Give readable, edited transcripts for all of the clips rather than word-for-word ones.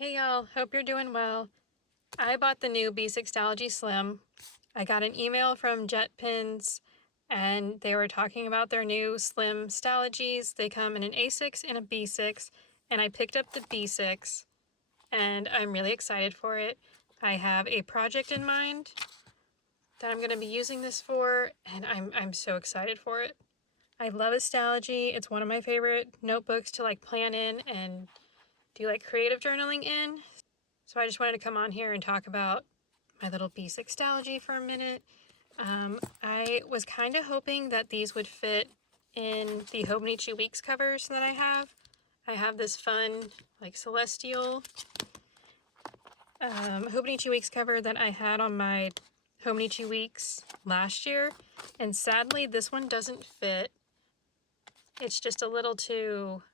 Hey y'all, hope you're doing well. I bought the new B6 Stalogy Slim. I got an email from JetPens and they were talking about their new Slim Stalogies. They come in an A6 and a B6, and I picked up the B6 and I'm really excited for it. I have a project in mind that I'm going to be using this for, and I'm so excited for it. I love Stalogy. It's one of my favorite notebooks to plan in and do creative journaling in. So I just wanted to come on here and talk about my little B6 Stalogy for a minute. I was kind of hoping that these would fit in the Hobonichi Weeks covers that I have. I have this fun celestial Hobonichi Weeks cover that I had on my Hobonichi Weeks last year, and sadly this one doesn't fit. It's just a little too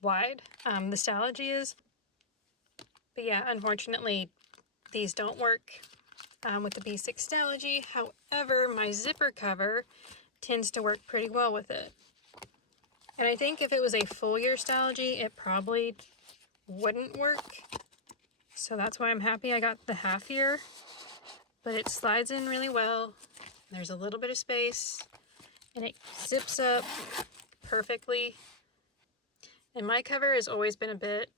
wide, the Stalogy is. But yeah, unfortunately, these don't work with the B6 Stalogy. However, my zipper cover tends to work pretty well with it. And I think if it was a full year Stalogy, it probably wouldn't work. So that's why I'm happy I got the half year. But it slides in really well. There's a little bit of space, and it zips up perfectly. And my cover has always been a bit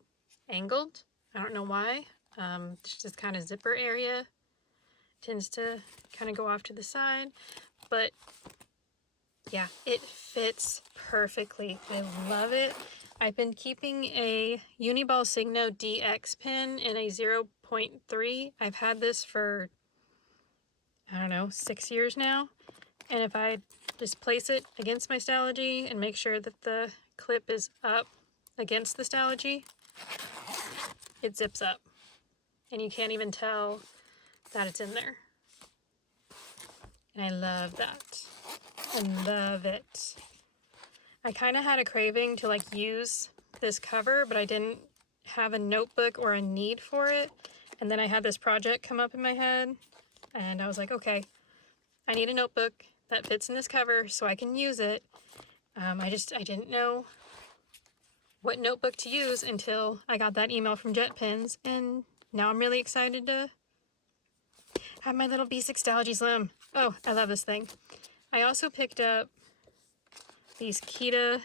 angled. I don't know why. It's just kind of zipper area tends to kind of go off to the side, but yeah, it fits perfectly. I love it. I've been keeping a Uniball Signo DX pen in a 0.3. I've had this for, I don't know, 6 years now. And if I just place it against my Stalogy and make sure that the clip is up against the Stalogy, it zips up. And you can't even tell that it's in there. And I love that. I love it. I kind of had a craving to use this cover, but I didn't have a notebook or a need for it. And then I had this project come up in my head, and I was like, okay, I need a notebook that fits in this cover so I can use it. I didn't know what notebook to use until I got that email from JetPens, and now I'm really excited to have my little B6 Stalogy Slim. Oh, I love this thing. I also picked up these Kita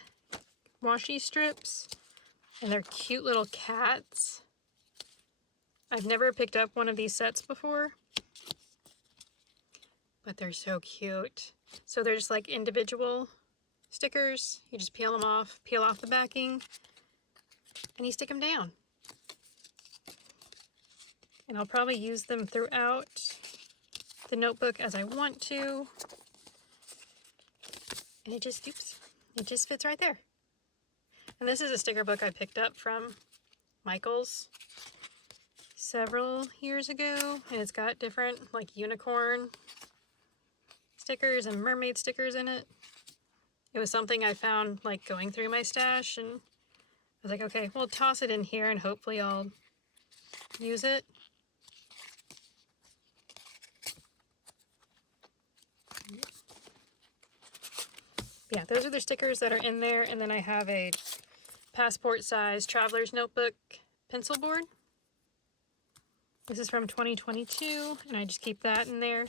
washi strips, and they're cute little cats. I've never picked up one of these sets before, but they're so cute. So they're just individual stickers. You just peel them off, peel off the backing, and you stick them down. And I'll probably use them throughout the notebook as I want to. And it just fits right there. And this is a sticker book I picked up from Michael's several years ago, and it's got different unicorn stickers and mermaid stickers in it. It was something I found going through my stash, and I was like, okay, we'll toss it in here and hopefully I'll use it. Yeah, those are the stickers that are in there, and then I have a passport size traveler's notebook pencil board. This is from 2022, and I just keep that in there,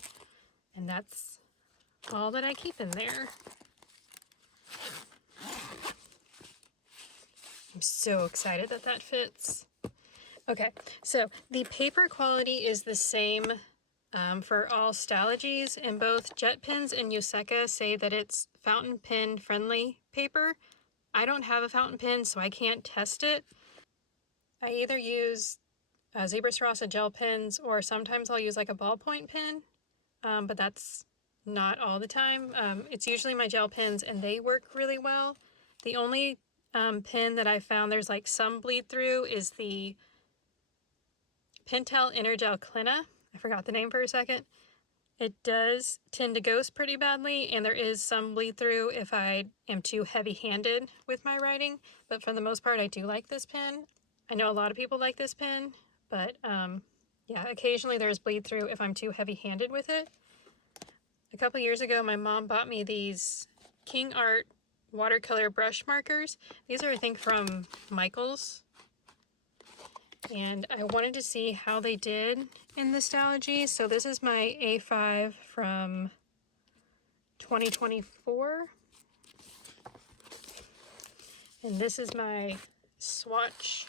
and that's all that I keep in there. I'm so excited that that fits. Okay, so the paper quality is the same for all Stalogies, and both JetPens and Yoseka say that it's fountain pen friendly paper. I don't have a fountain pen, so I can't test it. I either use Zebra Sarasa gel pens, or sometimes I'll use a ballpoint pen, but that's not all the time. It's usually my gel pens, and they work really well. The only pen that I found there's some bleed through is the Pentel Intergel Clina. I forgot the name for a second. It does tend to ghost pretty badly, and there is some bleed through if I am too heavy-handed with my writing, but for the most part I do like this pen. I know a lot of people like this pen, but yeah, occasionally there's bleed through if I'm too heavy-handed with it. A couple years ago my mom bought me these King Art watercolor brush markers. These are, I think, from Michael's. and I wanted to see how they did in the Stalogy. So this is my A5 from 2024, and this is my swatching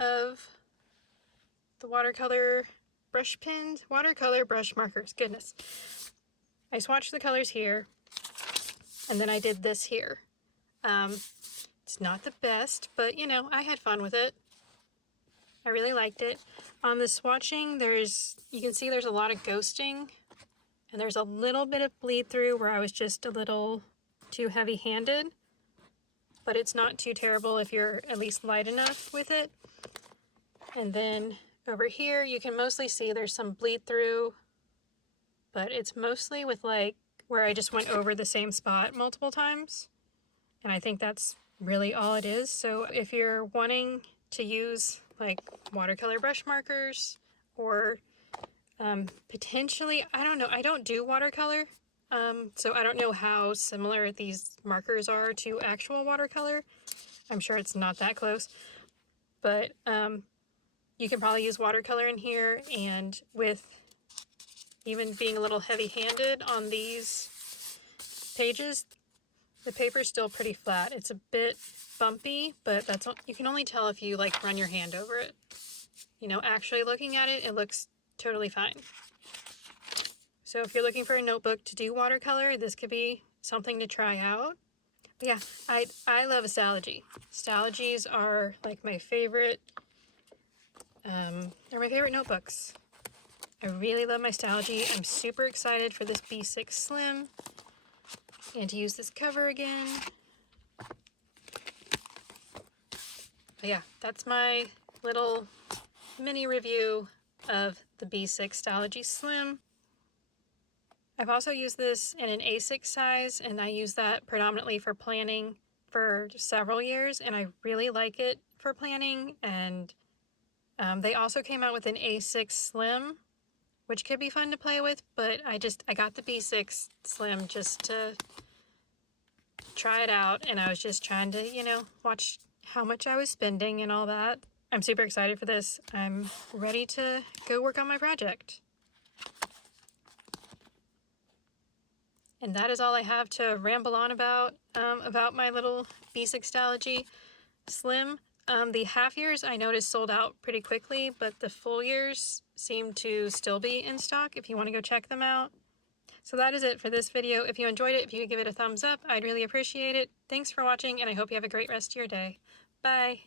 of the watercolor brush pens, watercolor brush markers, goodness. I swatched the colors here, and then I did this here. It's not the best, but you know, I had fun with it. I really liked it. On the swatching, you can see there's a lot of ghosting, and there's a little bit of bleed through where I was just a little too heavy-handed, but it's not too terrible if you're at least light enough with it. And then over here, you can mostly see there's some bleed through, but it's mostly with like where I just went over the same spot multiple times. And I think that's really all it is. So if you're wanting to use like watercolor brush markers or potentially, I don't know, I don't do watercolor. So I don't know how similar these markers are to actual watercolor. I'm sure it's not that close, but you can probably use watercolor in here, and with even being a little heavy-handed on these pages, the paper's still pretty flat. It's a bit bumpy, but that's what you can only tell if you like run your hand over it. You know, actually looking at it, it looks totally fine. So if you're looking for a notebook to do watercolor, this could be something to try out. But yeah, I love a Stalogy. Stalogys are like my favorite. They're my favorite notebooks. I really love my Stalogy. I'm super excited for this B6 Slim and to use this cover again. But yeah, that's my little mini review of the B6 Stalogy Slim. I've also used this in an A6 size, and I use that predominantly for planning for several years, and I really like it for planning. And they also came out with an A6 Slim, which could be fun to play with, but I got the B6 Slim just to try it out, and I was just trying to, you know, watch how much I was spending and all that. I'm super excited for this. I'm ready to go work on my project. And that is all I have to ramble on about my little B6 Stalogy Slim. The half years I noticed sold out pretty quickly, but the full years seem to still be in stock if you want to go check them out. So that is it for this video. If you enjoyed it, if you could give it a thumbs up, I'd really appreciate it. Thanks for watching, and I hope you have a great rest of your day. Bye!